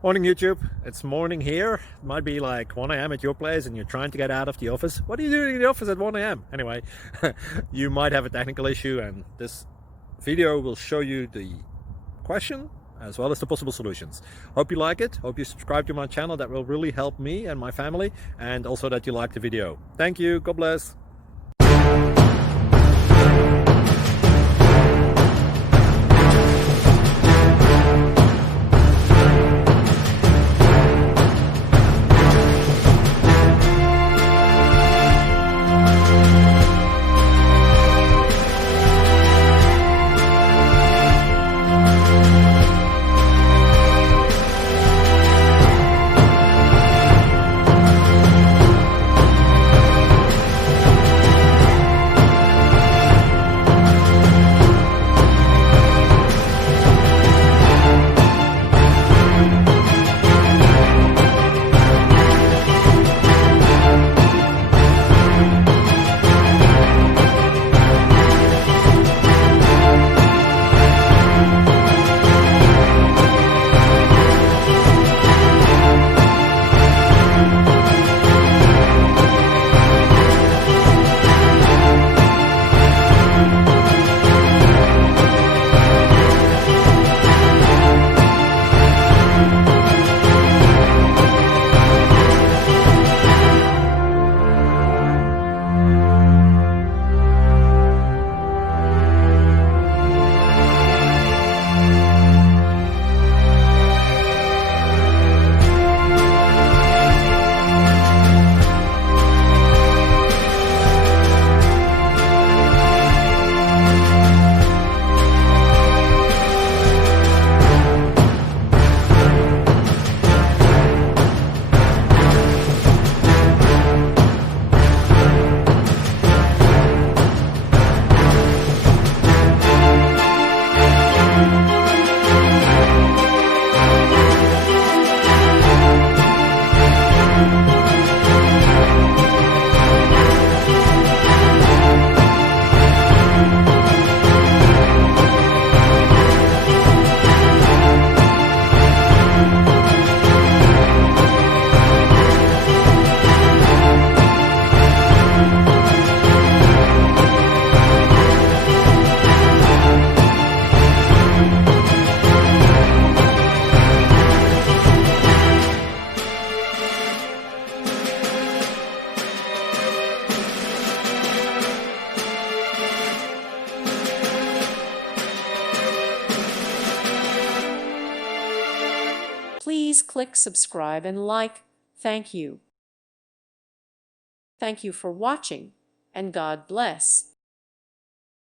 Morning YouTube, it's morning here. It might be like 1 a.m. at your place and you're trying to get out of the office. What are you doing in the office at 1 a.m.? Anyway, you might have a technical issue and this video will show you the question as well as the possible solutions. Hope you like it, hope you subscribe to my channel. That will really help me and my family, and also that you like the video. Thank you, God bless. Please click subscribe and like. Thank you. Thank you for watching, and God bless.